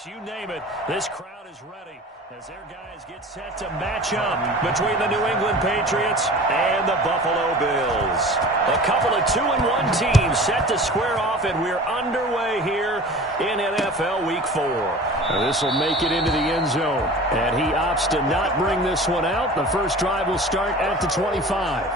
Athletics, you name it. This crowd is ready as their guys get set to match up between the New England Patriots and the Buffalo Bills. A couple of 2-1 teams set to square off, and we're underway here in NFL Week 4. This will make it into the end zone, and he opts to not bring this one out. The first drive will start at the 25.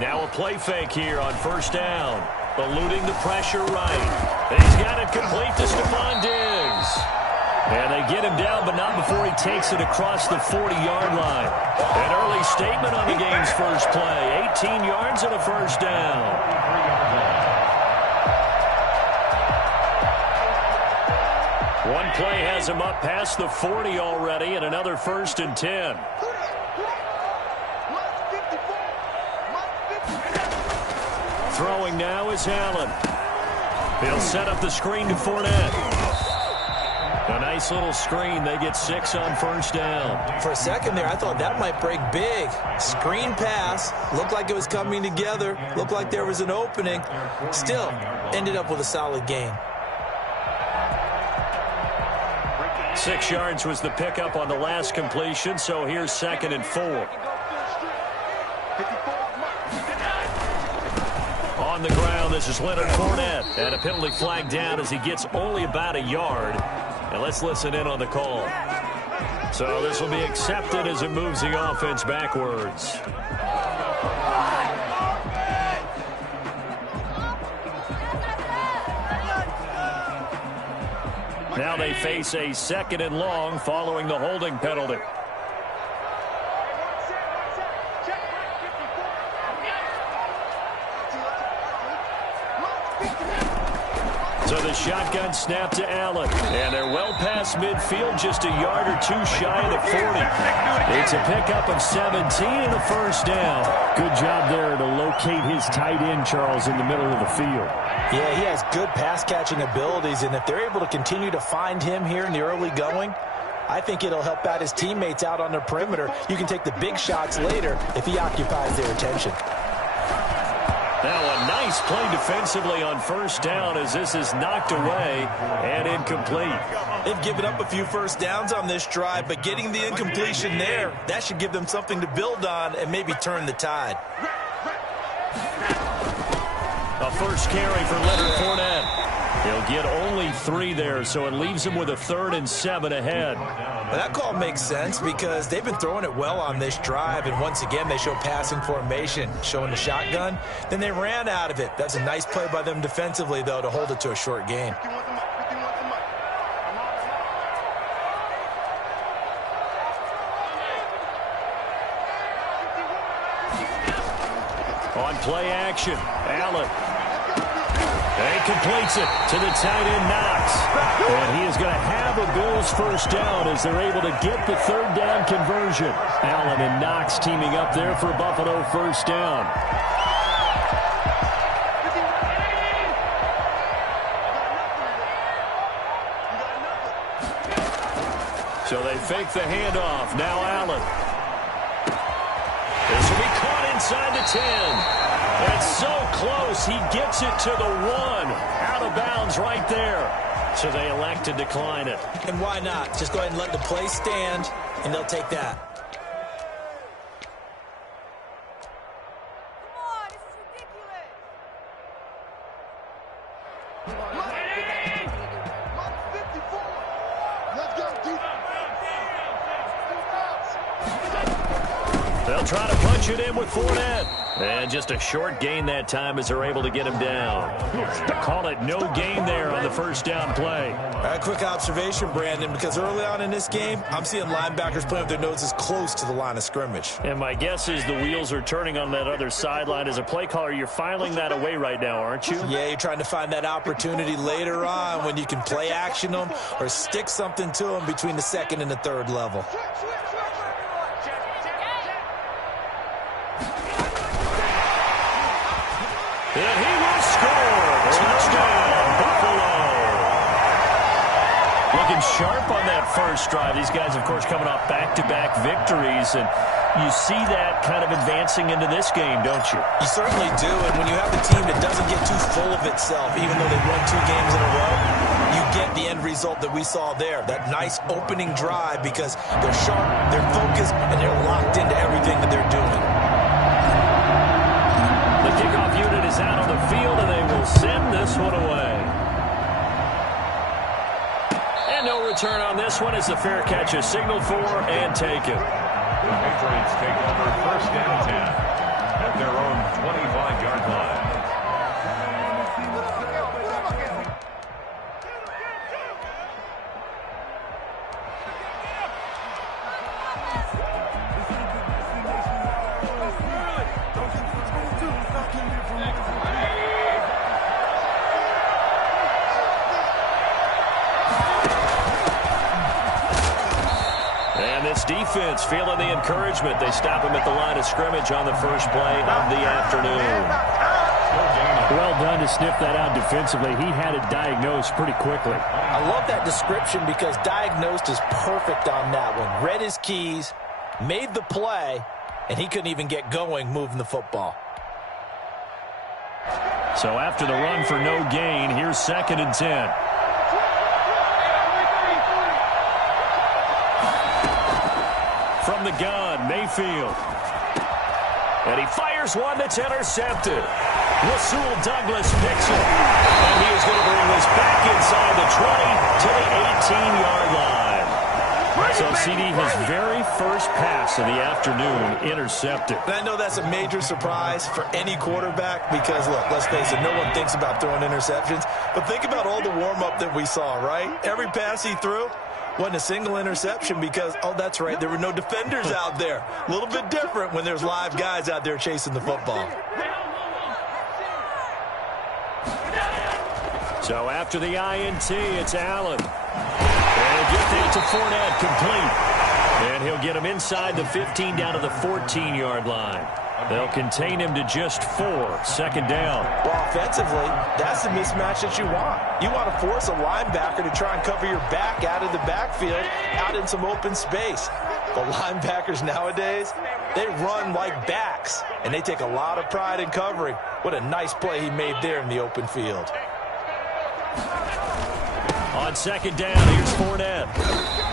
Now a play fake here on first down. Eluding the pressure right. He's got it complete to Stephon Diggs. And they get him down, but not before he takes it across the 40-yard line. An early statement on the game's first play. 18 yards and a first down. One play has him up past the 40 already, and another 1st and 10. Throwing now is Allen. He'll set up the screen to Fournette. A nice little screen. They get 6 on first down. For a second there, I thought that might break big. Screen pass. Looked like it was coming together. Looked like there was an opening. Still, ended up with a solid gain. 6 yards was the pickup on the last completion, so here's 2nd and 4. On the ground, this is Leonard Fournette. And a penalty flag down as he gets only about a yard. And let's listen in on the call. So this will be accepted as it moves the offense backwards. Now they face a 2nd and long following the holding penalty. So the shotgun snap to Allen. And they're well past midfield, just a yard or 2 shy of the 40. It's a pickup of 17 and a first down. Good job there to locate his tight end, Charles, in the middle of the field. Yeah, he has good pass-catching abilities, and if they're able to continue to find him here in the early going, I think it'll help out his teammates out on the perimeter. You can take the big shots later if he occupies their attention. Now a nice play defensively on first down as this is knocked away and incomplete. They've given up a few first downs on this drive, but getting the incompletion there, that should give them something to build on and maybe turn the tide. A first carry for Leonard Fournette. He'll get only 3 there, so it leaves him with a 3rd and 7 ahead. Well, that call makes sense because they've been throwing it well on this drive, and once again they show passing formation, showing the shotgun. Then they ran out of it. That's a nice play by them defensively, though, to hold it to a short gain. On play action, Allen. And he completes it to the tight end, Knox. And he is going to have a Bills first down as they're able to get the 3rd down conversion. Allen and Knox teaming up there for Buffalo first down. So they fake the handoff. Now Allen. This will be caught inside the 10. It's so close, he gets it to the 1. Out of bounds right there. So they elect to decline it. And why not? Just go ahead and let the play stand, and they'll take that. They'll try to punch it in with Fournette. And just a short gain that time as they're able to get him down. Call it no gain there on the first down play. A quick observation, Brandon, because early on in this game, I'm seeing linebackers playing with their noses close to the line of scrimmage. And my guess is the wheels are turning on that other sideline. As a play caller, you're filing that away right now, aren't you? Yeah, you're trying to find that opportunity later on when you can play action them or stick something to them between the second and the third level. And he will score. Touchdown, Buffalo. Looking sharp on that first drive. These guys, of course, coming off back-to-back victories. And you see that kind of advancing into this game, don't you? You certainly do. And when you have a team that doesn't get too full of itself, even though they've won 2 games in a row, you get the end result that we saw there. That nice opening drive because they're sharp, they're focused, and they're locked into everything that they're doing. The kickoff unit is out on the field, and they will send this one away. And no return on this one as the fair catch is signaled for and taken. The Patriots take over first and 10 at their own 25-yard line. Defense feeling the encouragement. They stop him at the line of scrimmage on the first play of the afternoon. Well done to sniff that out defensively. He had it diagnosed pretty quickly. I love that description because diagnosed is perfect on that one. Read his keys, made the play, and he couldn't even get going moving the football. So after the run for no gain, here's 2nd and 10. From the gun, Mayfield. And he fires one that's intercepted. Rasul Douglas picks it. And he is going to bring this back inside the 20 to the 18-yard line. So CD, his very first pass of the afternoon intercepted. And I know that's a major surprise for any quarterback because, look, let's face it, no one thinks about throwing interceptions. But think about all the warm-up that we saw, right? Every pass he threw wasn't a single interception because, oh, that's right, there were no defenders out there. A little bit different when there's live guys out there chasing the football. So after the INT, it's Allen. And he'll get that to Fournette, complete. And he'll get him inside the 15 down to the 14-yard line. They'll contain him to just 4, 2nd down. Well, offensively, that's the mismatch that you want. You want to force a linebacker to try and cover your back out of the backfield, out in some open space. The linebackers nowadays, they run like backs, and they take a lot of pride in covering. What a nice play he made there in the open field. On 2nd down, here's Fournette.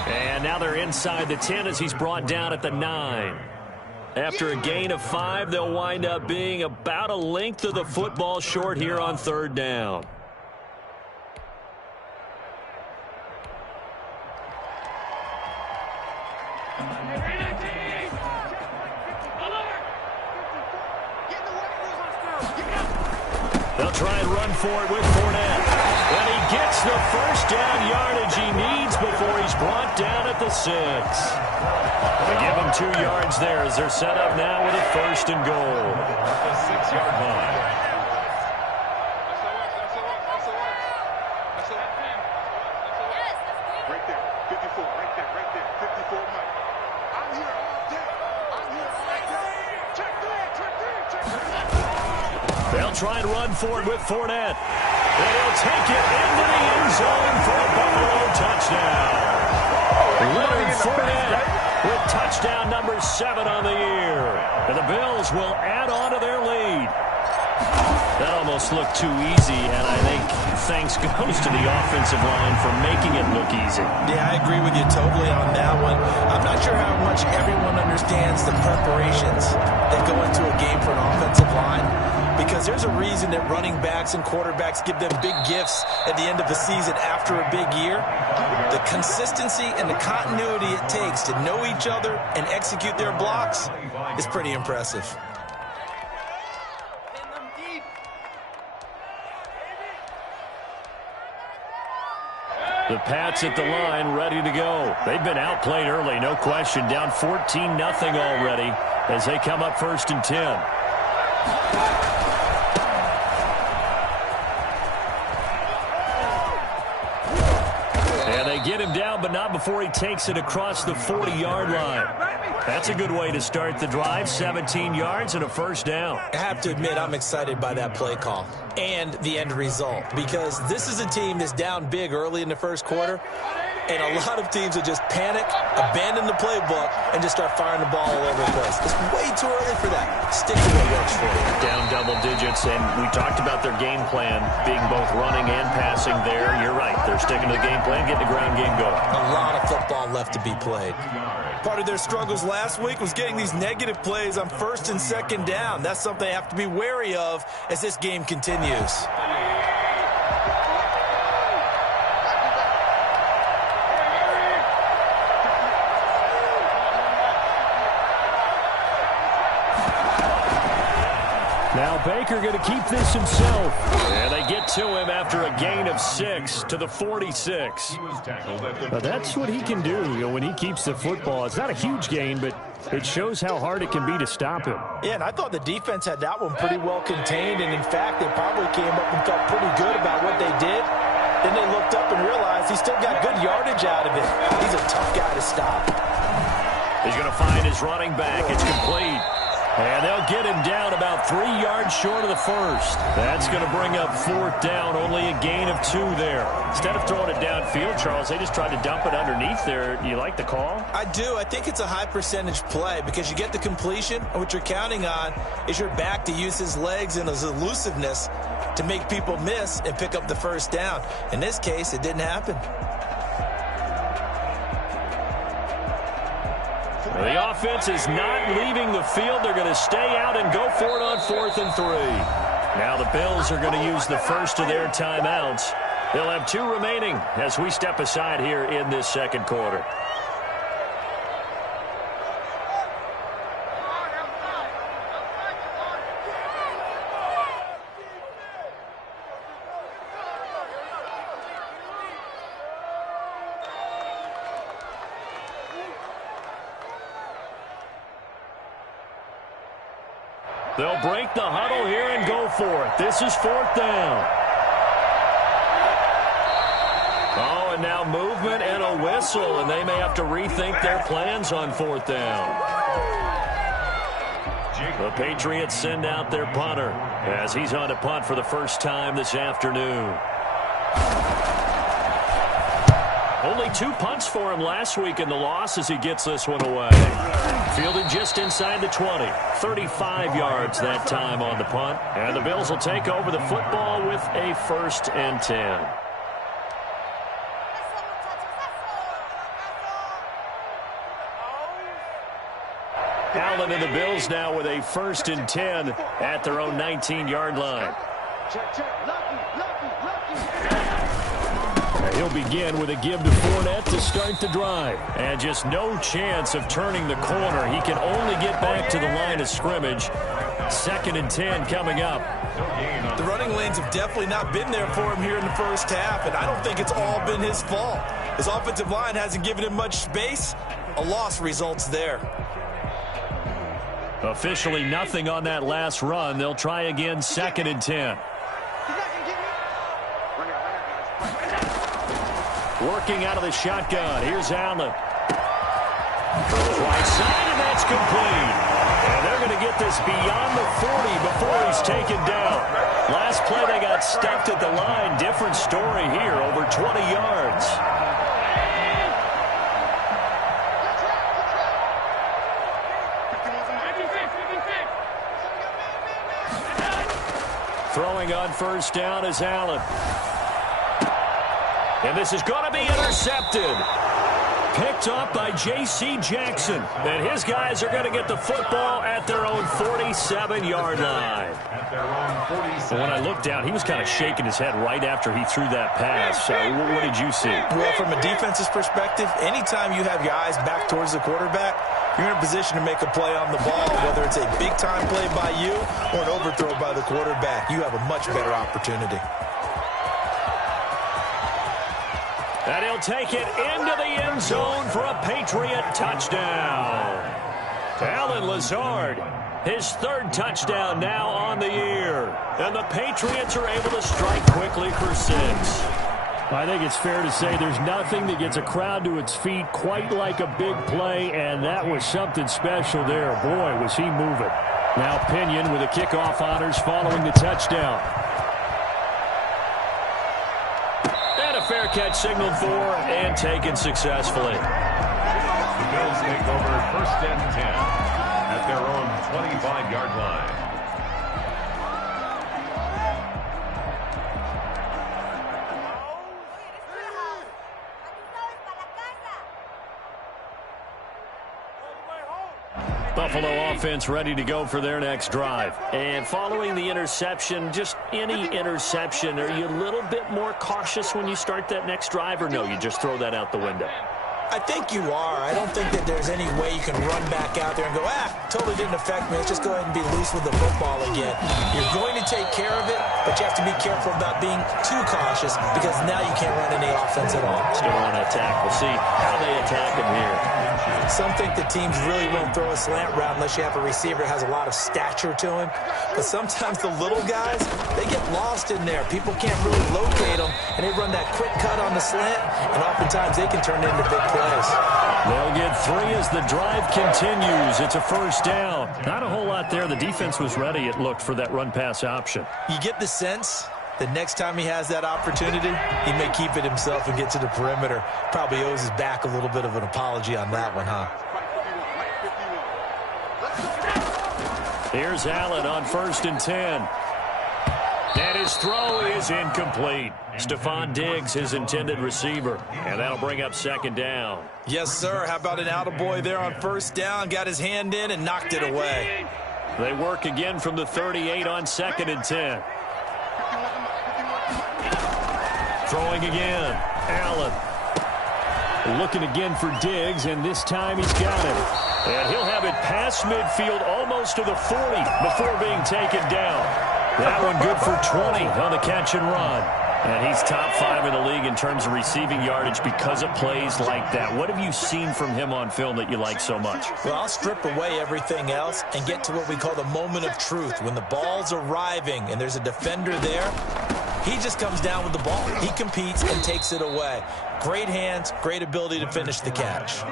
And now they're inside the 10 as he's brought down at the 9. After a gain of 5, they'll wind up being about a length of the football short here on 3rd down. They'll try and run for it with Fournette. And he gets the first down yardage he needs before he's brought down at the 6. They give him 2 yards there as they're set up now with a 1st and goal. The 6-yard line. Right there, 54, right there, 54, Mike. I'm here all day. I'm here all day. Check three. They'll try and run for it with Fournette. And he'll take it into the end zone for a Buffalo touchdown. Leonard Fournette with touchdown number 7 on the year. And the Bills will add on to their lead. That almost looked too easy, and I think thanks goes to the offensive line for making it look easy. Yeah, I agree with you totally on that one. I'm not sure how much everyone understands the preparations that go into a game for an offensive line, because there's a reason that running backs and quarterbacks give them big gifts at the end of the season after a big year. The consistency and the continuity it takes to know each other and execute their blocks is pretty impressive. The Pats at the line, ready to go. They've been outplayed early, no question. Down 14-0 already as they come up 1st and 10. And they get him down, but not before he takes it across the 40-yard line. That's a good way to start the drive. 17 yards and a 1st down. I have to admit, I'm excited by that play call and the end result, because this is a team that's down big early in the 1st quarter, and a lot of teams will just panic, abandon the playbook, and just start firing the ball all over the place. It's way too early for that. Stick to what works for you. Down double digits, and we talked about their game plan being both running and passing there. You're right. They're sticking to the game plan, getting the ground game going. A lot of football left to be played. Part of their struggles last week was getting these negative plays on 1st and 2nd down. That's something they have to be wary of as this game continues. Now Baker going to keep this himself. And they get to him after a gain of 6 to the 46. Now that's what he can do, when he keeps the football. It's not a huge gain, but it shows how hard it can be to stop him. Yeah, and I thought the defense had that one pretty well contained, and in fact, they probably came up and felt pretty good about what they did. Then they looked up and realized he still got good yardage out of it. He's a tough guy to stop. He's going to find his running back. It's complete. And they'll get him down about 3 yards short of the 1st. That's going to bring up 4th down, only a gain of 2 there. Instead of throwing it downfield, Charles, they just tried to dump it underneath there. You like the call? I do. I think it's a high percentage play because you get the completion, and what you're counting on is your back to use his legs and his elusiveness to make people miss and pick up the 1st down. In this case, it didn't happen. The offense is not leaving the field. They're going to stay out and go for it on 4th and 3. Now the Bills are going to use the first of their timeouts. They'll have 2 remaining as we step aside here in this 2nd quarter. They'll break the huddle here and go for it. This is 4th down. Oh, and now movement and a whistle, and they may have to rethink their plans on 4th down. The Patriots send out their punter as he's on to punt for the first time this afternoon. Only 2 punts for him last week in the loss as he gets this one away. Fielded just inside the 20. 35 yards that time on the punt. And the Bills will take over the football with a 1st and 10. Allen and the Bills now with a 1st and 10 at their own 19-yard line. He'll begin with a give to Fournette to start the drive. And just no chance of turning the corner. He can only get back to the line of scrimmage. 2nd and 10 coming up. The running lanes have definitely not been there for him here in the 1st half, and I don't think it's all been his fault. His offensive line hasn't given him much space. A loss results there. Officially nothing on that last run. They'll try again 2nd and 10. Working out of the shotgun. Here's Allen. Throws right side, and that's complete. And they're going to get this beyond the 40 before he's taken down. Last play, they got stuffed at the line. Different story here, over 20 yards. Throwing on first down is Allen. And this is going to be intercepted. Picked up by J.C. Jackson. And his guys are going to get the football at their own 47-yard line. And when I looked down, he was kind of shaking his head right after he threw that pass. What did you see? Well, from a defense's perspective, anytime you have your eyes back towards the quarterback, you're in a position to make a play on the ball, whether it's a big-time play by you or an overthrow by the quarterback. You have a much better opportunity. And he'll take it into the end zone for a Patriot touchdown. Allen Lazard, his third touchdown now on the year. And the Patriots are able to strike quickly for 6. I think it's fair to say there's nothing that gets a crowd to its feet quite like a big play, and that was something special there. Boy, was he moving. Now Pinion with the kickoff honors following the touchdown. And a fair catch signaled for and taken successfully. The Bills take over first and 10 at their own 25-yard line. Buffalo offense ready to go for their next drive. And following the interception, just any interception, are you a little bit more cautious when you start that next drive, or no, you just throw that out the window? I think you are. I don't think that there's any way you can run back out there and go, totally didn't affect me. Let's just go ahead and be loose with the football again. You're going to take care of it, but you have to be careful about being too cautious because now you can't run any offense at all. Still want to attack. We'll see how they attack him here. Some think the teams really won't throw a slant route unless you have a receiver that has a lot of stature to him. But sometimes the little guys, they get lost in there. People can't really locate them, and they run that quick cut on the slant, and oftentimes they can turn it into big plays. They'll get 3 as the drive continues. It's a first down. Not a whole lot there. The defense was ready, it looked, for that run-pass option. You get the sense the next time he has that opportunity, he may keep it himself and get to the perimeter. Probably owes his back a little bit of an apology on that one, huh? Here's Allen on first and 10. And his throw is incomplete. Stephon Diggs, his intended receiver. And that'll bring up second down. Yes, sir. How about an attaboy there on first down? Got his hand in and knocked it away. They work again from the 38 on second and 10. Throwing again. Allen. Looking again for Diggs, and this time he's got it. And he'll have it past midfield almost to the 40 before being taken down. That one good for 20 on the catch and run. And he's top 5 in the league in terms of receiving yardage because of plays like that. What have you seen from him on film that you like so much? Well, I'll strip away everything else and get to what we call the moment of truth. When the ball's arriving and there's a defender there, he just comes down with the ball. He competes and takes it away. Great hands, great ability to finish the catch.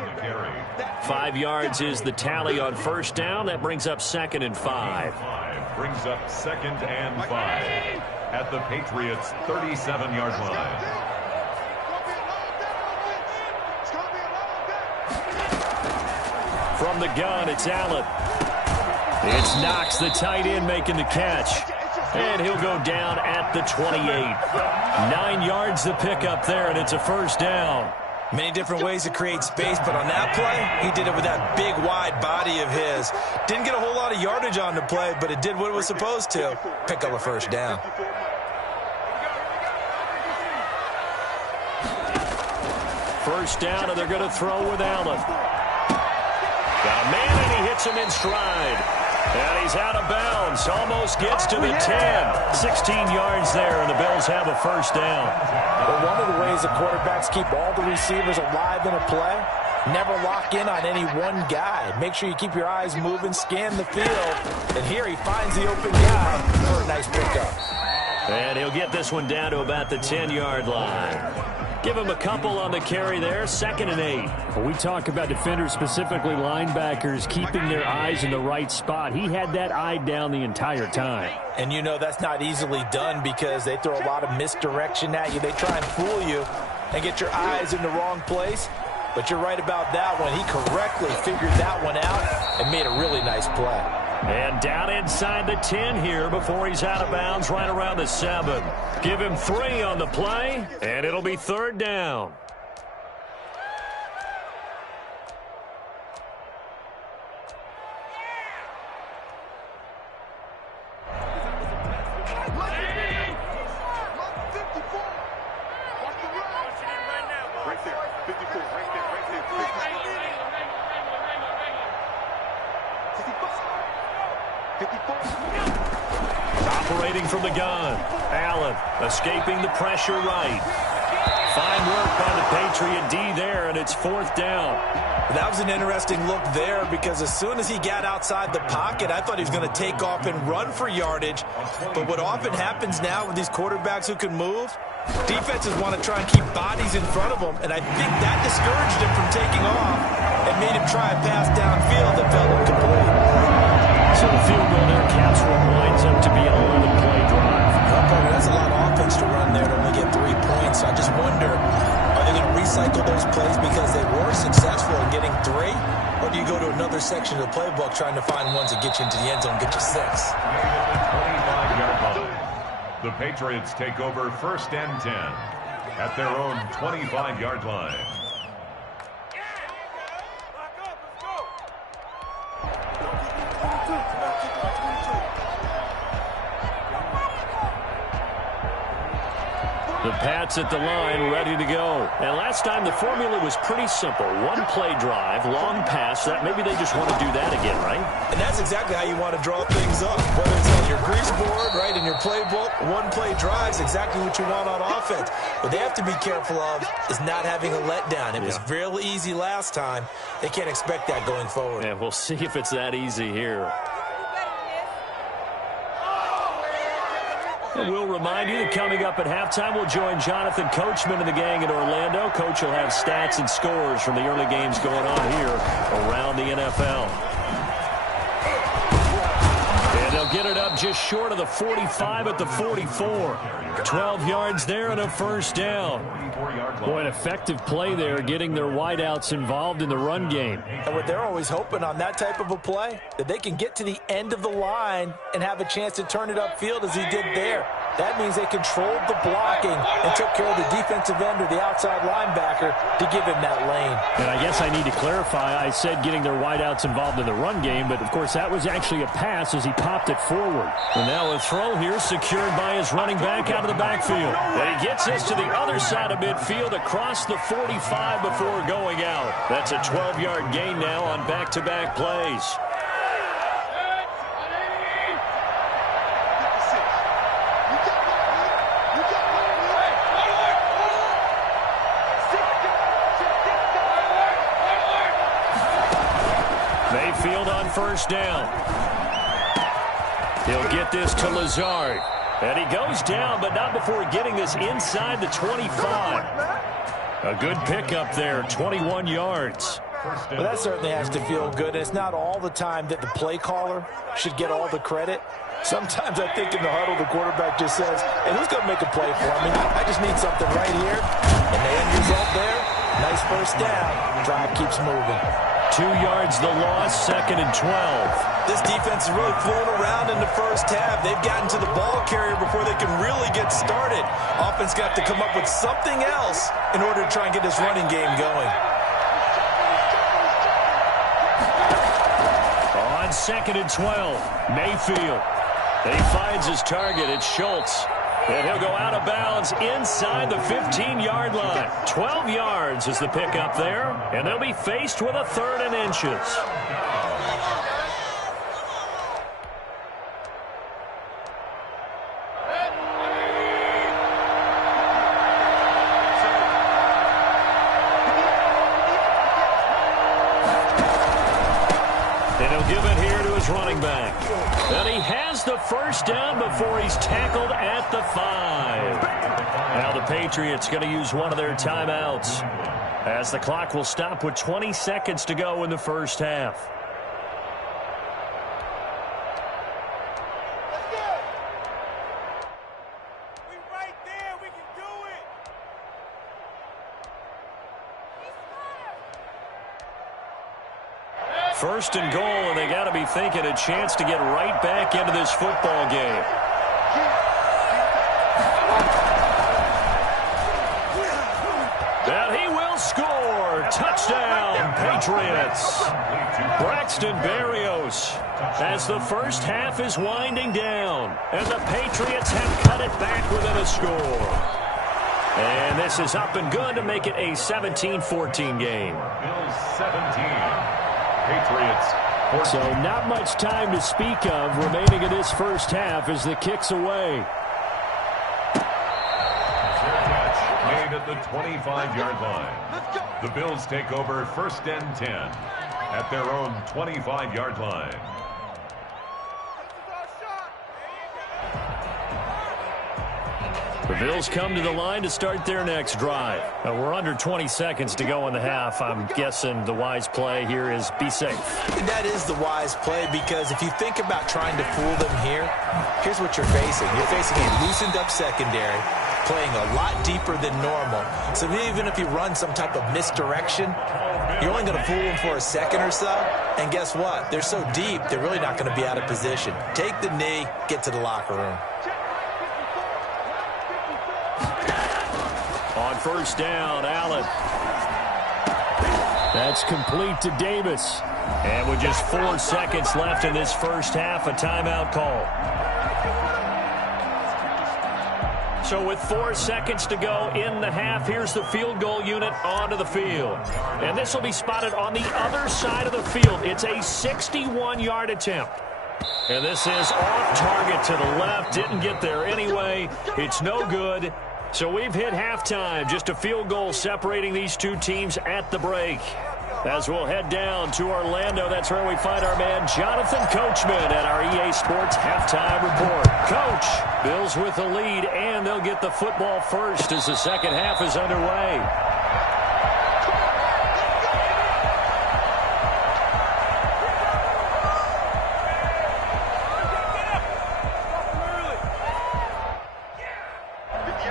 5 yards is the tally on first down. That brings up second and 5. Brings up second and 5 at the Patriots' 37-yard line. From the gun, it's Allen. It's Knox, the tight end, making the catch. And he'll go down at the 28. 9 yards the pickup there, and it's a first down. Many different ways to create space, but on that play, he did it with that big, wide body of his. Didn't get a whole lot of yardage on the play, but it did what it was supposed to. Pick up a first down. First down, and they're going to throw with Allen. Got a man, and he hits him in stride. And he's out of bounds. Almost gets to the 10. 16 yards there, and the Bills have a first down. Well, one of the ways the quarterbacks keep all the receivers alive in a play, never lock in on any one guy. Make sure you keep your eyes moving, scan the field. And here he finds the open guy for a nice pickup. And he'll get this one down to about the 10-yard line. Give him a couple on the carry there, second and 8. When we talk about defenders, specifically linebackers, keeping their eyes in the right spot, he had that eye down the entire time. And you know that's not easily done because they throw a lot of misdirection at you. They try and fool you and get your eyes in the wrong place. But you're right about that one. He correctly figured that one out and made a really nice play. And down inside the 10 here before he's out of bounds right around the 7. Give him 3 on the play, and it'll be 3rd down. Operating from the gun. Allen escaping the pressure right. Fine work by the Patriot D there, and it's 4th down. That was an interesting look there because as soon as he got outside the pocket, I thought he was going to take off and run for yardage. But what often happens now with these quarterbacks who can move, defenses want to try and keep bodies in front of them, and I think that discouraged him from taking off and made him try a pass downfield that fell incomplete. So the field goal there counts for what winds up to be an 11-play drive. That's a lot of offense to run there to only get 3 points. So I just wonder, are they going to recycle those plays because they were successful in getting 3? Or do you go to another section of the playbook trying to find ones that get you into the end zone and get you 6? 25-yard line. The Patriots take over 1st and 10 at their own 25-yard line. The Pats at the line, ready to go. And last time the formula was pretty simple. 1 play drive, long pass. That maybe they just want to do that again, right? And that's exactly how you want to draw things up. Whether it's on your grease board, right, in your playbook, 1 play drive is exactly what you want on offense. What they have to be careful of is not having a letdown. It was real easy last time. They can't expect that going forward. Yeah, we'll see if it's that easy here. And we'll remind you that coming up at halftime, we'll join Jonathan Coachman and the gang in Orlando. Coach will have stats and scores from the early games going on here around the NFL. And they'll get it up just short of the 45 at the 44. 12 yards there and a 1st down. Boy, an effective play there, getting their wideouts involved in the run game. And what they're always hoping on that type of a play, that they can get to the end of the line and have a chance to turn it upfield as he did there. That means they controlled the blocking and took care of the defensive end or the outside linebacker to give him that lane. And I guess I need to clarify, I said getting their wideouts involved in the run game, but of course that was actually a pass as he popped it forward. And now a throw here secured by his running back out of the backfield. And he gets this to the other side of midfield across the 45 before going out. That's a 12-yard gain now on back-to-back plays. Mayfield on 1st down. He'll get this to Lazard. And he goes down, but not before getting this inside the 25. A good pickup there, 21 yards. Well, that certainly has to feel good. And it's not all the time that the play caller should get all the credit. Sometimes I think in the huddle, the quarterback just says, hey, who's going to make a play for me? I just need something right here. And the end result there, nice 1st down. Drive keeps moving. 2 yards the loss, 2nd and 12. This defense is really fooling around in the 1st half. They've gotten to the ball carrier before they can really get started. Offense got to come up with something else in order to try and get this running game going. On 2nd and 12, Mayfield. And he finds his target. It's Schultz. And he'll go out of bounds inside the 15-yard line. 12 yards is the pickup there. And they'll be faced with a 3rd and inches. And he'll give it here to his running back. And he has the 1st down before he's tackled at the 5. Now the Patriots going to use one of their timeouts as the clock will stop with 20 seconds to go in the 1st half. First and goal, and they got to be thinking a chance to get right back into this football game. And he will score. Touchdown, Patriots. Braxton Berrios, as the first half is winding down, and the Patriots have cut it back within a score. And this is up and good to make it a 17-14 game. Bills 17, Patriots 14. So not much time to speak of remaining in this first half as the kick's away. Made at the 25-yard line. The Bills take over first and 10 at their own 25-yard line. The Bills come to the line to start their next drive. We're under 20 seconds to go in the half. I'm guessing the wise play here is be safe. That is the wise play, because if you think about trying to fool them here, here's what you're facing. You're facing a loosened up secondary, playing a lot deeper than normal. So even if you run some type of misdirection, you're only going to fool them for a second or so. And guess what? They're so deep, they're really not going to be out of position. Take the knee, get to the locker room. On first down, Allen. That's complete to Davis. And with just 4 seconds left in this first half, a timeout call. So with 4 seconds to go in the half, here's the field goal unit onto the field. And this will be spotted on the other side of the field. It's a 61-yard attempt. And this is off target to the left. Didn't get there anyway. It's no good. So we've hit halftime. Just a field goal separating these two teams at the break. As we'll head down to Orlando, that's where we find our man Jonathan Coachman at our EA Sports Halftime Report. Coach, Bills with the lead, and they'll get the football first as the second half is underway.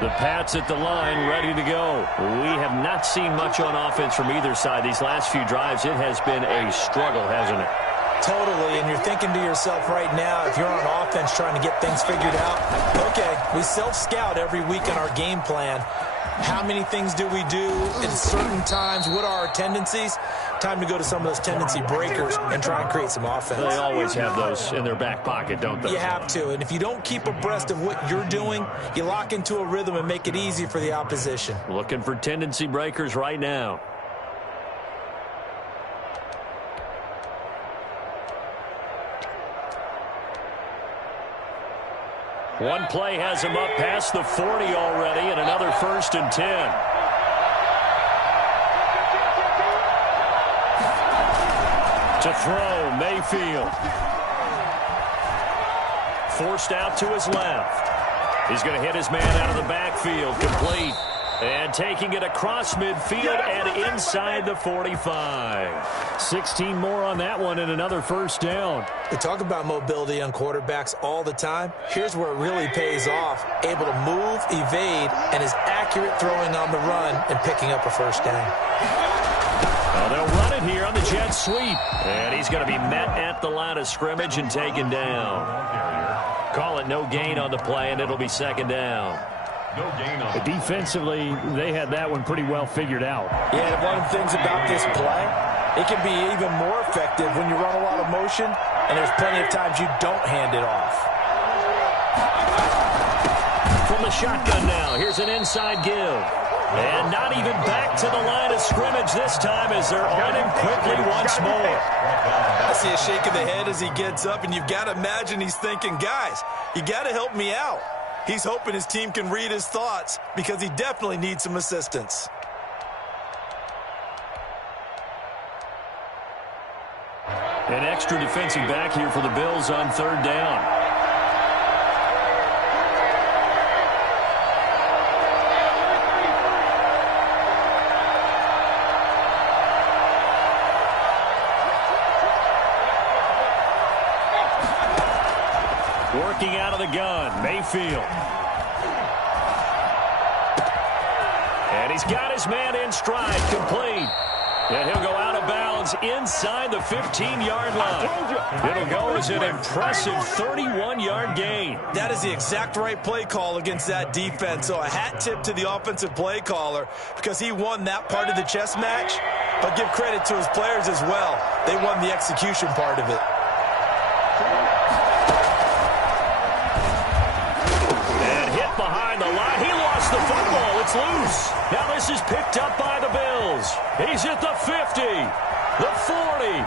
The Pats at the line, ready to go. We have not seen much on offense from either side. These last few drives, it has been a struggle, hasn't it? Totally, and you're thinking to yourself right now, if you're on offense trying to get things figured out, okay, we self-scout every week in our game plan. How many things do we do in certain times? What are our tendencies? Time to go to some of those tendency breakers and try and create some offense. They always have those in their back pocket, don't they? You have to, and if you don't keep abreast of what you're doing, you lock into a rhythm and make it easy for the opposition. Looking for tendency breakers right now. One play has him up past the 40 already, and another first and 10. To throw, Mayfield. Forced out to his left. He's going to hit his man out of the backfield, complete. And taking it across midfield and inside the 45. 16 more on that one and another first down. We talk about mobility on quarterbacks all the time. Here's where it really pays off. Able to move, evade, and is accurate throwing on the run and picking up a first down. Well, they'll run it here on the jet sweep. And he's going to be met at the line of scrimmage and taken down. Call it no gain on the play, and it'll be second down. No gain on it. Defensively, they had that one pretty well figured out. Yeah, and one of the things about this play, it can be even more effective when you run a lot of motion, and there's plenty of times you don't hand it off. From the shotgun now, here's an inside give. And not even back to the line of scrimmage this time as they're on him quickly once more. I see a shake of the head as he gets up, and you've got to imagine he's thinking, guys, you got to help me out. He's hoping his team can read his thoughts because he definitely needs some assistance. An extra defensive back here for the Bills on third down. Working out of the gun, Mayfield. And he's got his man in stride, complete. And he'll go out of bounds downs inside the 15-yard line. It'll go as an impressive 31-yard gain. That is the exact right play call against that defense. So a hat tip to the offensive play caller because he won that part of the chess match. But give credit to his players as well. They won the execution part of it. And hit behind the line. He lost the football. It's loose. Now this is picked up by the Bills. He's at the 50, the 40.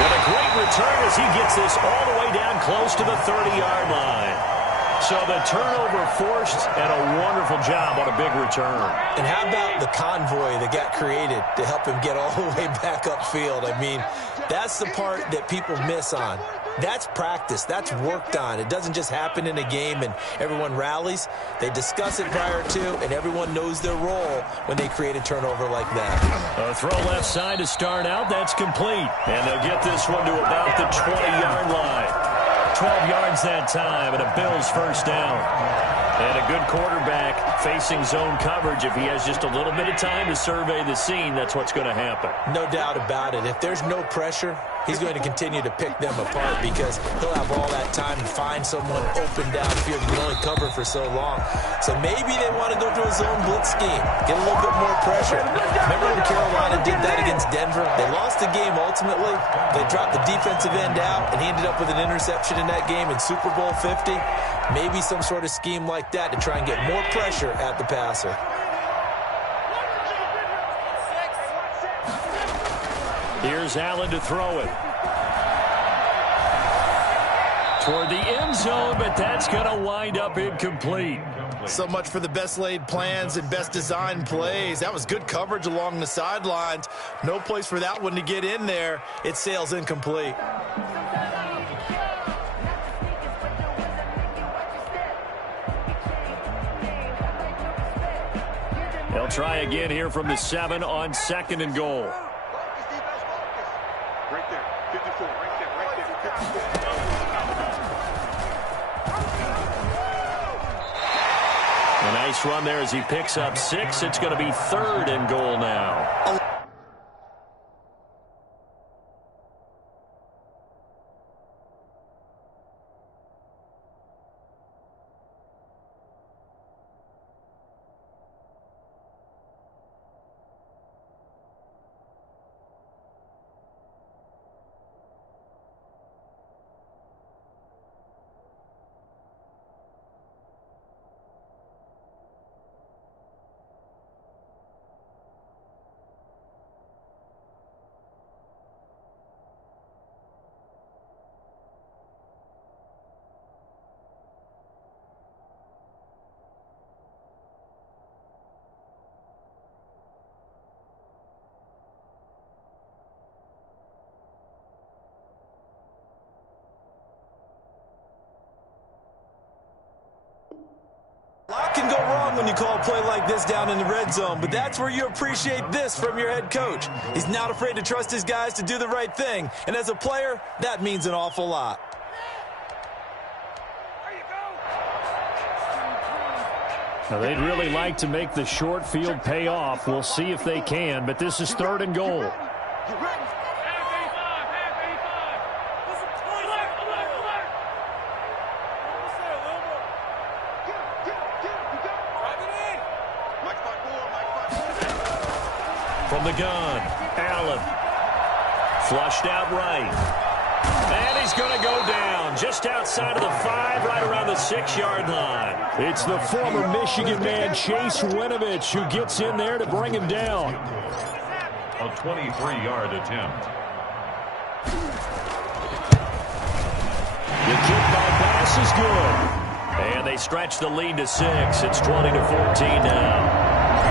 What a great return as he gets this all the way down close to the 30-yard line. So the turnover forced and a wonderful job on a big return. And how about the convoy that got created to help him get all the way back upfield? I mean, that's the part that people miss on. That's practice. That's worked on. It doesn't just happen in a game and everyone rallies. They discuss it prior to, and everyone knows their role when they create a turnover like that. A throw left side to start out. That's complete. And they'll get this one to about the 20-yard line. 12 yards that time, and a Bills first down. And a good quarterback facing zone coverage. If he has just a little bit of time to survey the scene, that's what's going to happen. No doubt about it. If there's no pressure, he's going to continue to pick them apart because he'll have all that time to find someone open downfield. You can only cover for so long. So maybe they want to go to a zone blitz scheme, get a little bit more pressure. Remember when Carolina did that against Denver? They lost the game ultimately. They dropped the defensive end out, and he ended up with an interception in that game in Super Bowl 50. Maybe some sort of scheme like that to try and get more pressure at the passer. Here's Allen to throw it. Toward the end zone, but that's going to wind up incomplete. So much for the best laid plans and best designed plays. That was good coverage along the sidelines. No place for that one to get in there. It sails incomplete. They'll try again here from the 7 on 2nd and goal. Right there, 54, right there, 54. A nice run there as he picks up 6. It's going to be 3rd and goal now. A lot can go wrong when you call a play like this down in the red zone, but that's where you appreciate this from your head coach. He's not afraid to trust his guys to do the right thing, and as a player, that means an awful lot. Now, they'd really like to make the short field pay off. We'll see if they can, but this is 3rd and goal. From the gun, Allen. Flushed out right. And he's going to go down just outside of the 5, right around the 6-yard line. It's the former Michigan man, Chase Winovich, who gets in there to bring him down. A 23-yard attempt. The kick by Bass is good. And they stretch the lead to 6. It's 20-14 now.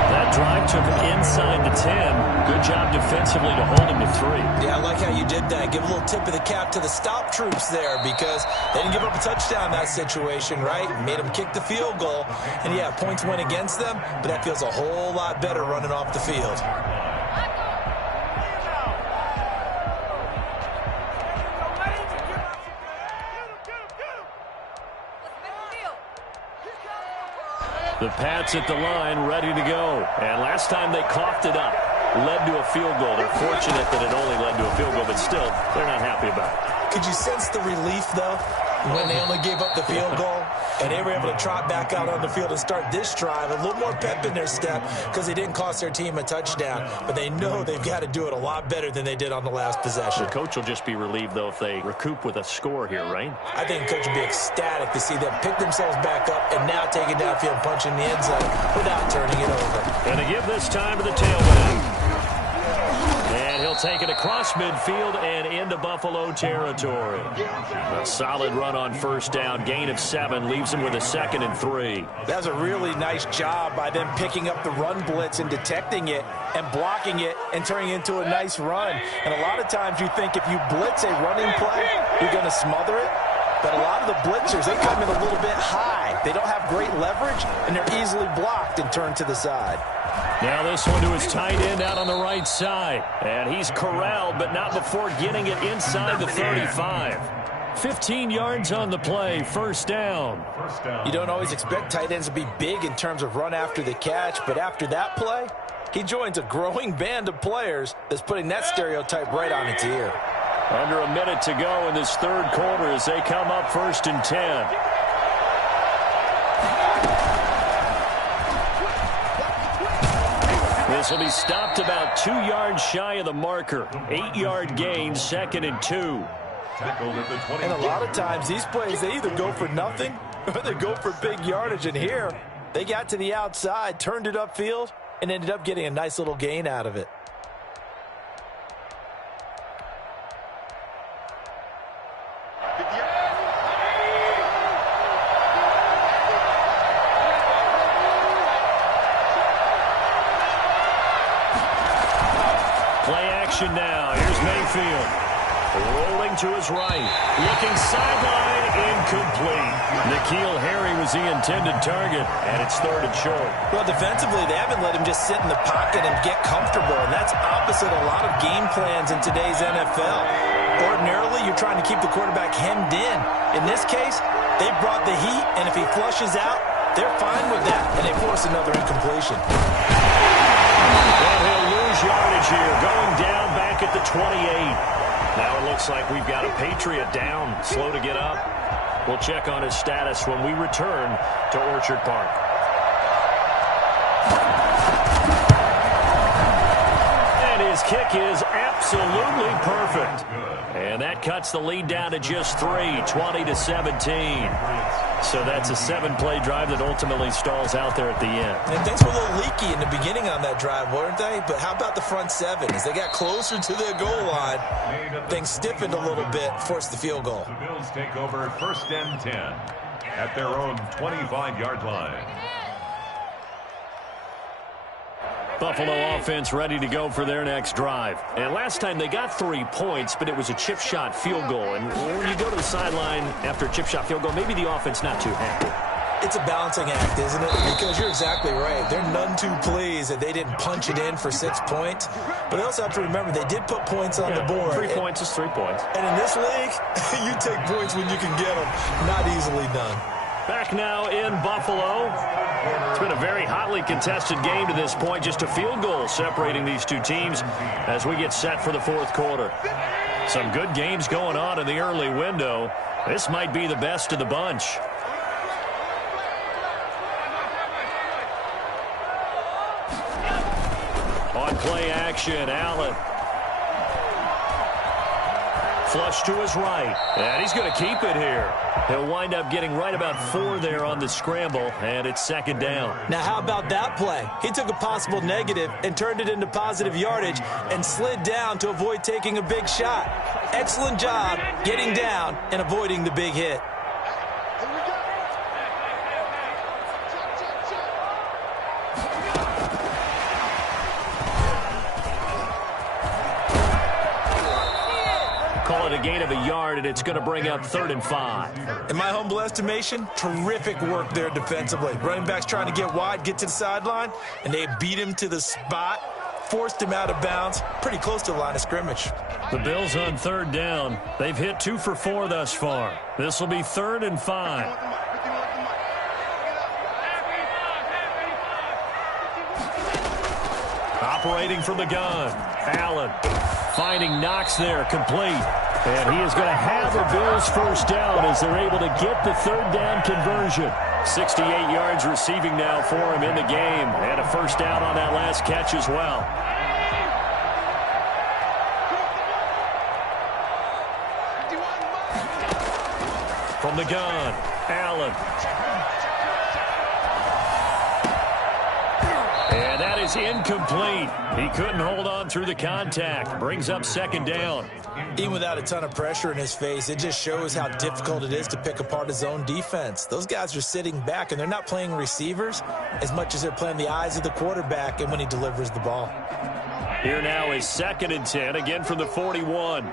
That drive took him inside the 10. Good job defensively to hold him to 3. Yeah, I like how you did that. Give a little tip of the cap to the stop troops there because they didn't give up a touchdown in that situation, right? Made them kick the field goal. And, yeah, points went against them, but that feels a whole lot better running off the field. The Pats at the line, ready to go. And last time they coughed it up. led to a field goal. They're fortunate that it only led to a field goal, but still, they're not happy about it. Could you sense the relief, though, when they only gave up the field goal and they were able to trot back out on the field and start this drive? A little more pep in their step because they didn't cost their team a touchdown, but they know they've got to do it a lot better than they did on the last possession. The coach will just be relieved, though, if they recoup with a score here, right? I think the coach will be ecstatic to see them pick themselves back up and now take it downfield, punching the end zone without turning it over. And to give this time to the tailback. And he'll take it across midfield and into Buffalo territory. A solid run on first down. Gain of 7 leaves him with a 2nd and 3. That was a really nice job by them picking up the run blitz and detecting it and blocking it and turning it into a nice run. And a lot of times you think if you blitz a running play, you're going to smother it. But a lot of the blitzers, they come in a little bit high. They don't have great leverage, and they're easily blocked and turned to the side. Now this one to his tight end out on the right side. And he's corralled, but not before getting it inside the 35. 15 yards on the play, first down. You don't always expect tight ends to be big in terms of run after the catch, but after that play, he joins a growing band of players that's putting that stereotype right on its ear. Under a minute to go in this third quarter as they come up 1st and 10. This will be stopped about 2 yards shy of the marker. 8-yard gain, 2nd and 2. And a lot of times these plays, they either go for nothing or they go for big yardage. And here, they got to the outside, turned it upfield, and ended up getting a nice little gain out of it. Now, here's Mayfield. Rolling to his right. Looking sideline, incomplete. N'Keal Harry was the intended target, and it's 3rd and short. Well, defensively, they haven't let him just sit in the pocket and get comfortable, and that's opposite a lot of game plans in today's NFL. Ordinarily, you're trying to keep the quarterback hemmed in. In this case, they brought the heat, and if he flushes out, they're fine with that, and they force another incompletion. And he'll lose yardage here, going down back at the 28. Now it looks like we've got a Patriot down, slow to get up. We'll check on his status when we return to Orchard Park. And his kick is absolutely perfect. And that cuts the lead down to just 3, 20-17. So that's a 7-play drive that ultimately stalls out there at the end. And things were a little leaky in the beginning on that drive, weren't they? But how about the front 7? As they got closer to their goal line, things stiffened a little bit, forced the field goal. The Bills take over 1st and 10 at their own 25-yard line. Buffalo offense ready to go for their next drive. And last time they got 3 points, but it was a chip shot field goal. And when you go to the sideline after a chip shot field goal, maybe the offense not too happy. It's a balancing act, isn't it? Because you're exactly right. They're none too pleased that they didn't punch it in for 6 points. But they also have to remember they did put points on the board. 3 points is 3 points. And in this league, you take points when you can get them. Not easily done. Back now in Buffalo. It's been a very hotly contested game to this point. Just a field goal separating these two teams as we get set for the 4th quarter. Some good games going on in the early window. This might be the best of the bunch. On play action, Allen. Flush to his right. And he's going to keep it here. He'll wind up getting right about 4 there on the scramble, and it's 2nd down. Now, how about that play? He took a possible negative and turned it into positive yardage and slid down to avoid taking a big shot. Excellent job getting down and avoiding the big hit. Call it a gain of a yard, and it's going to bring up 3rd and 5. In my humble estimation, terrific work there defensively. Running backs trying to get wide, get to the sideline, and they beat him to the spot, forced him out of bounds, pretty close to the line of scrimmage. The Bills on 3rd down. They've hit 2 for 4 thus far. This will be 3rd and 5. operating from the gun. Allen finding Knox there, complete. And he is going to have a Bills first down as they're able to get the third down conversion. 68 yards receiving now for him in the game. And a first down on that last catch as well. From the gun, Allen. And that is incomplete. He couldn't hold on through the contact. Brings up second down. Even without a ton of pressure in his face, it just shows how difficult it is to pick apart his own defense. Those guys are sitting back, and they're not playing receivers as much as they're playing the eyes of the quarterback and when he delivers the ball. Here now is 2nd and 10, again from the 41.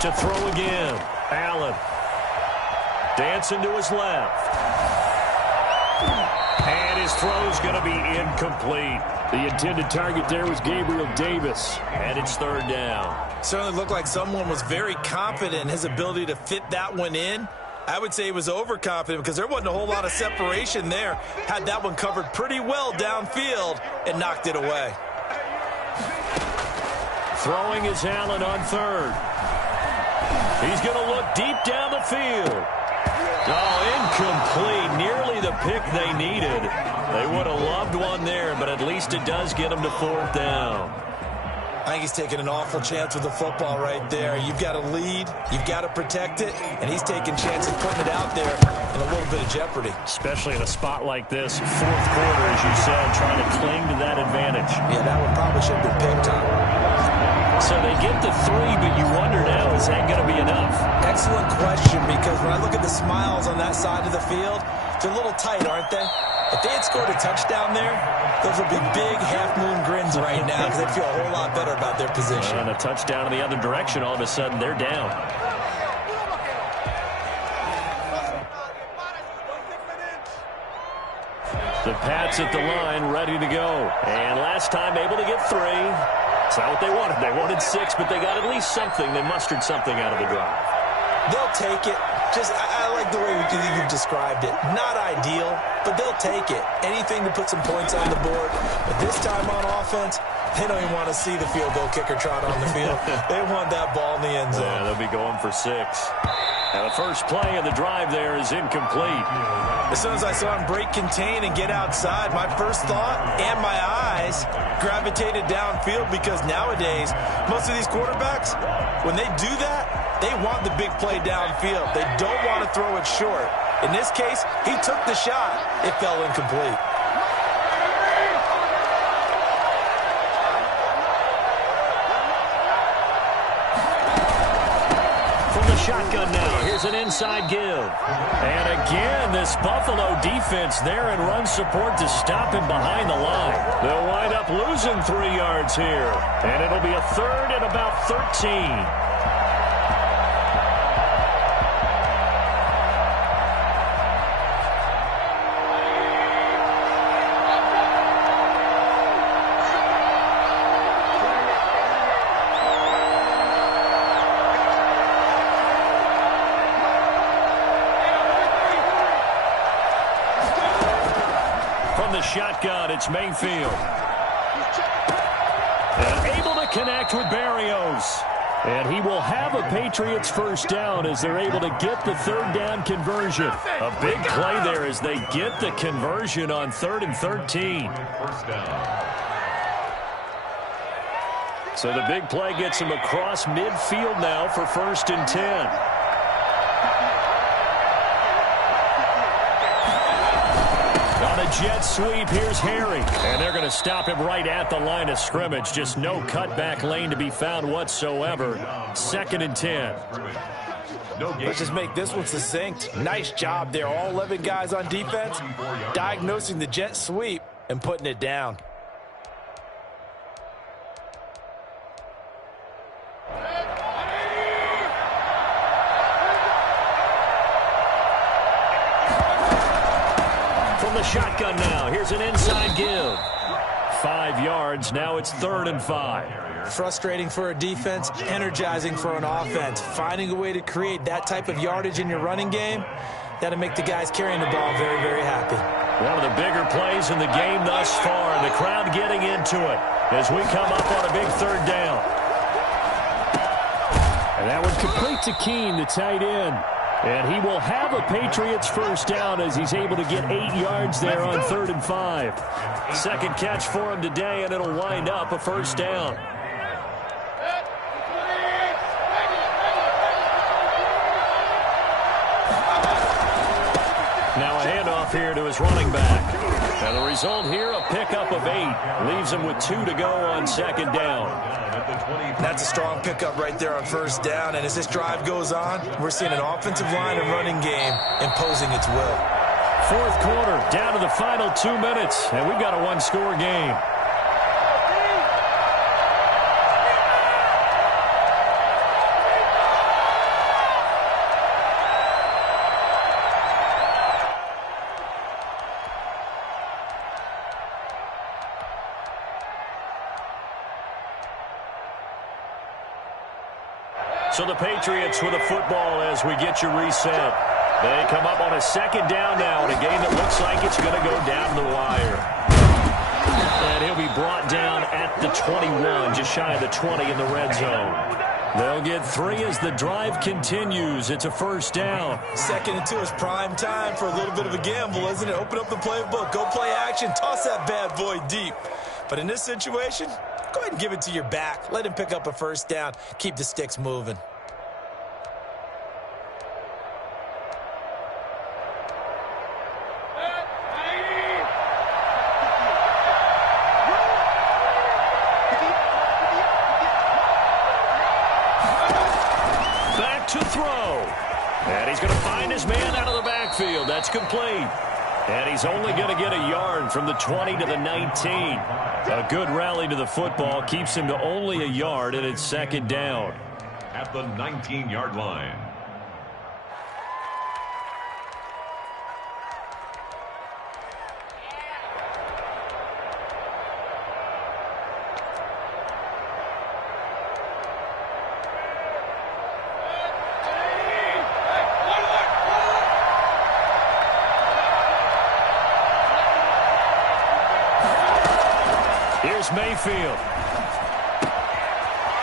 To throw again. Allen. Dancing to his left. And his throw's going to be incomplete. The intended target there was Gabriel Davis. And it's third down. Certainly looked like someone was very confident in his ability to fit that one in. I would say he was overconfident because there wasn't a whole lot of separation there. Had that one covered pretty well downfield and knocked it away. Throwing is Allen on third. He's going to look deep down the field. Oh, incomplete. Nearly the pick they needed. They would have loved one there, but at least it does get them to fourth down. I think he's taking an awful chance with the football right there. You've got to lead, you've got to protect it, and he's taking chances putting it out there in a little bit of jeopardy. Especially in a spot like this, fourth quarter, as you said, trying to cling to that advantage. Yeah, that one probably should have been picked up. So they get the 3, but you wonder now, is that going to be enough? Excellent question, because when I look at the smiles on that side of the field, they're a little tight, aren't they? If they had scored a touchdown there, those would be big half-moon grins right now because they'd feel a whole lot better about their position. And a touchdown in the other direction, all of a sudden they're down. The Pats at the line, ready to go. And last time able to get 3. It's not what they wanted. They wanted 6, but they got at least something. They mustered something out of the drive. They'll take it. I like the way you've described it. Not ideal, but they'll take it. Anything to put some points on the board. But this time on offense, they don't even want to see the field goal kicker trot on the field. They want that ball in the end zone. Yeah, they'll be going for 6. And the first play of the drive there is incomplete. As soon as I saw him break contain and get outside, my first thought and my eyes gravitated downfield because nowadays, most of these quarterbacks, when they do that, they want the big play downfield. They don't want to throw it short. In this case, he took the shot. It fell incomplete. From the shotgun now, here's an inside give. And again, this Buffalo defense there in run support to stop him behind the line. They'll wind up losing 3 yards here. And it'll be a 3rd and about 13. Shotgun, it's Mayfield. And able to connect with Berrios. And he will have a Patriots first down as they're able to get the third down conversion. A big play there as they get the conversion on 3rd and 13. So the big play gets him across midfield now for 1st and 10. Jet sweep, here's Harry. And they're going to stop him right at the line of scrimmage. Just no cutback lane to be found whatsoever. 2nd and 10. Let's just make this one succinct. Nice job there. All 11 guys on defense diagnosing the jet sweep and putting it down. From the shotgun now, here's an inside give. 5 yards, now it's 3rd and 5. Frustrating for a defense, energizing for an offense. Finding a way to create that type of yardage in your running game, that'll make the guys carrying the ball very, very happy. One of the bigger plays in the game thus far, and the crowd getting into it as we come up on a big 3rd down. And that one complete to Keene, the tight end. And he will have a Patriots first down as he's able to get 8 yards there on 3rd and 5. Second catch for him today, and it'll wind up a first down. Now a handoff here to his running back. And the result here, a pickup of 8. Leaves him with 2 to go on 2nd down. That's a strong pickup right there on 1st down. And as this drive goes on, we're seeing an offensive line and running game imposing its will. 4th quarter, down to the final 2 minutes. And we've got a 1-score game. So the Patriots with a football as we get you reset. They come up on a 2nd down now in a game that looks like it's going to go down the wire. And he'll be brought down at the 21, just shy of the 20 in the red zone. They'll get 3 as the drive continues. It's a first down. 2nd and 2 is prime time for a little bit of a gamble, isn't it? Open up the playbook, go play action, toss that bad boy deep. But in this situation, go ahead and give it to your back. Let him pick up a first down. Keep the sticks moving. Back to throw. And he's going to find his man out of the backfield. That's complete. And he's only going to get a yard from the 20 to the 19. A good rally to the football keeps him to only a yard, and it's 2nd down. At the 19-yard line. Here's Mayfield.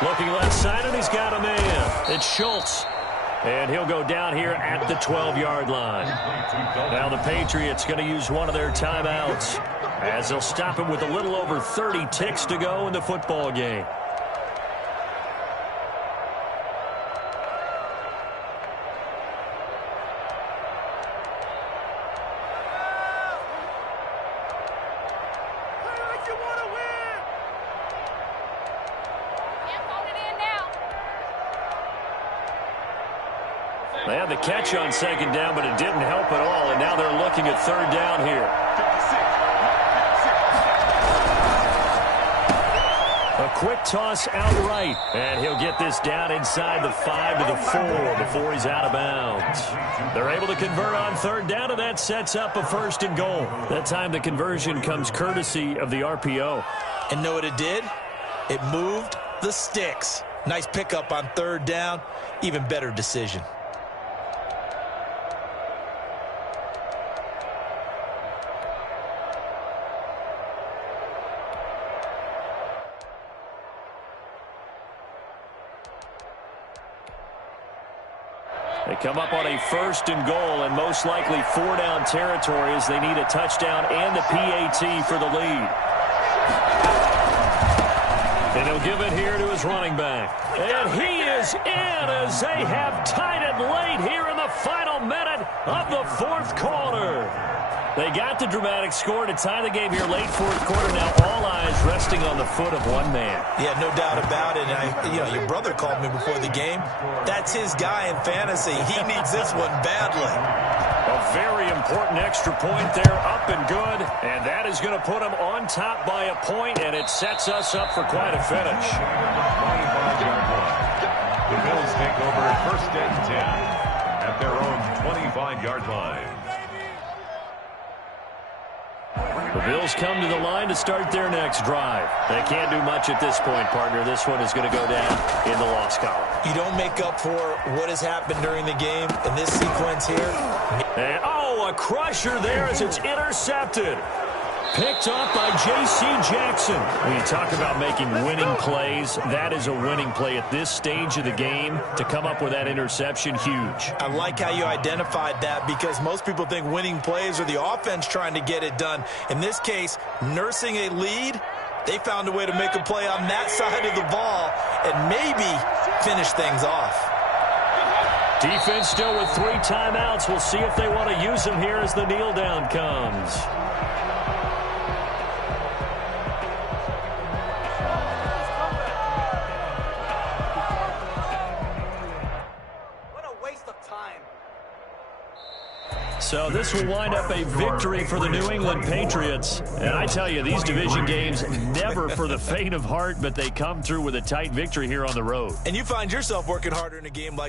Looking left side, and he's got a man. It's Schultz. And he'll go down here at the 12-yard line. Now the Patriots going to use one of their timeouts as they'll stop him with a little over 30 ticks to go in the football game. They had the catch on 2nd down, but it didn't help at all, and now they're looking at 3rd down here. A quick toss outright, and he'll get this down inside the 5 to the 4 before he's out of bounds. They're able to convert on 3rd down, and that sets up a 1st and goal. That time the conversion comes courtesy of the RPO. And know what it did? It moved the sticks. Nice pickup on 3rd down. Even better decision. They come up on a 1st and goal, and most likely 4-down territory as they need a touchdown and the PAT for the lead. And he'll give it here to his running back. And he is in as they have tied it late here in the final minute of the 4th quarter. They got the dramatic score to tie the game here late 4th quarter. Now all eyes resting on the foot of one man. Yeah, no doubt about it. And your brother called me before the game. That's his guy in fantasy. He needs this one badly. A very important extra point there, up and good. And that is going to put him on top by a point, and it sets us up for quite a finish. 25-yard line. The Bills take over 1st and 10 at their own 25-yard line. The Bills come to the line to start their next drive. They can't do much at this point, partner. This one is going to go down in the loss column. You don't make up for what has happened during the game in this sequence here. And, a crusher there as it's intercepted. Picked up by J.C. Jackson. When you talk about making winning plays, that is a winning play at this stage of the game. To come up with that interception, huge. I like how you identified that because most people think winning plays are the offense trying to get it done. In this case, nursing a lead, they found a way to make a play on that side of the ball and maybe finish things off. Defense still with 3 timeouts. We'll see if they want to use them here as the kneel down comes. So this will wind up a victory for the New England Patriots. And I tell you, these division games, never for the faint of heart, but they come through with a tight victory here on the road. And you find yourself working harder in a game like